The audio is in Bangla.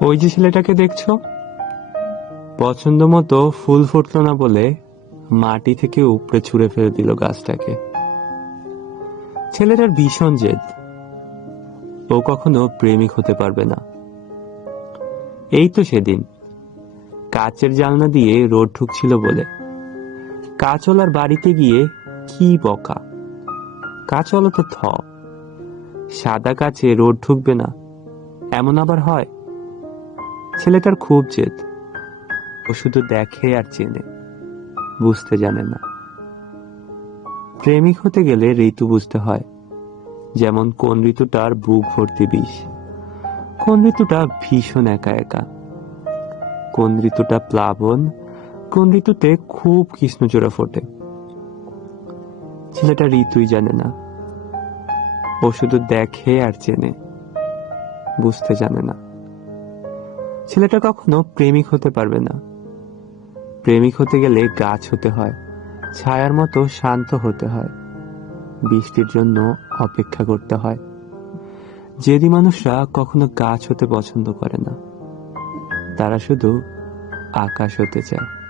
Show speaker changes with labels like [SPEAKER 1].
[SPEAKER 1] ওই যে ছেলেটাকে দেখছ? পছন্দ মতো ফুল ফুটলো না বলে মাটি থেকে উপড়ে ছুঁড়ে ফেলে দিল গাছটাকে। ছেলেটার ভীষণ জেদ। ও কখনো প্রেমিক হতে পারবে না। এই তো সেদিন। কাচের জানলা দিয়ে রোড ঢুকছিল বলে। কাচলার বাড়িতে গিয়ে কি বকা। কাচলা তো থ। সাদা কাছে রোড ঢুকবে না। এমন আবার হয়? ছেলেটার খুব জেদ। ও শুধু দেখে আর চেনে, বুঝতে জানে না। প্রেমিক হতে গেলে ঋতু বুঝতে হয়, যেমন কোন ঋতুটার বুক ভর্তি বিষ, কোন ঋতুটা ভীষণ একা একা, কোন ঋতুটা প্লাবন, কোন ঋতুতে খুব কৃষ্ণচূড়া ফোটে। ছেলেটা ঋতুই জানে না, ও শুধু দেখে আর চেনে। বুঝতে জানে না। ছেলেটা কখনো প্রেমিক হতে পারবে না। প্রেমিক হতে গেলে গাছ হতে হয়, ছায়ার মতো শান্ত হতে হয়, বৃষ্টির জন্য অপেক্ষা করতে হয়। যেদি মানুষরা কখনো গাছ হতে পছন্দ করে না, তারা শুধু আকাশ হতে চায়।